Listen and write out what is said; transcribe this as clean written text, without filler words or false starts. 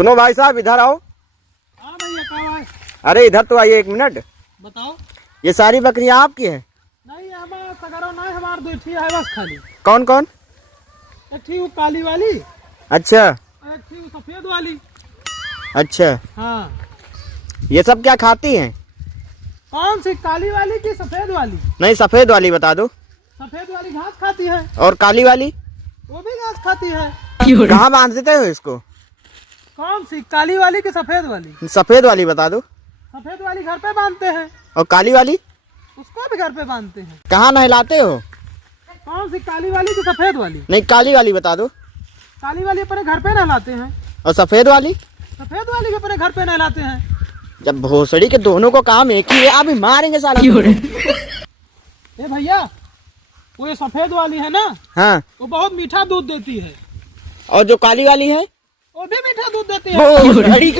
सुनो भाई साहब, इधर आओ। हाँ भैया, कहाँ है? अरे इधर तो आइए, 1 मिनट। बताओ। ये सारी बकरियां आपकी हैं? नहीं, हमारा सगरो नहीं, हमार दो थी है बस खाली। कौन कौन? एक थी वो काली वाली, अच्छा और एक थी वो सफेद वाली। अच्छा, हाँ। ये सब क्या खाती हैं? कौन सी, काली वाली की सफेद वाली? नहीं, सफेद वाली बता दो। सफेद वाली घास खाती है, और काली वाली? वो भी घास खाती है। कहाँ बांध देते हो इसको? कौन सी, काली वाली की सफेद वाली? सफेद वाली बता दो। सफेद वाली घर पे बांधते हैं, और काली वाली? उसको भी घर पे बांधते हैं। कहाँ नहलाते हो? कौन सी, काली वाली की सफेद वाली? नहीं, काली वाली बता दो। काली वाली अपने घर पे नहलाते हैं, और सफेद वाली? सफेद वाली के अपने घर पे नहलाते हैं। जब भोसड़ी के दोनों को काम एक ही है, अभी मारेंगे साला। ए भैया, वो ये सफेद वाली है ना, हाँ, वो बहुत मीठा दूध देती है। और जो काली वाली है वो भी मीठा दूध देती है। भोसड़ी के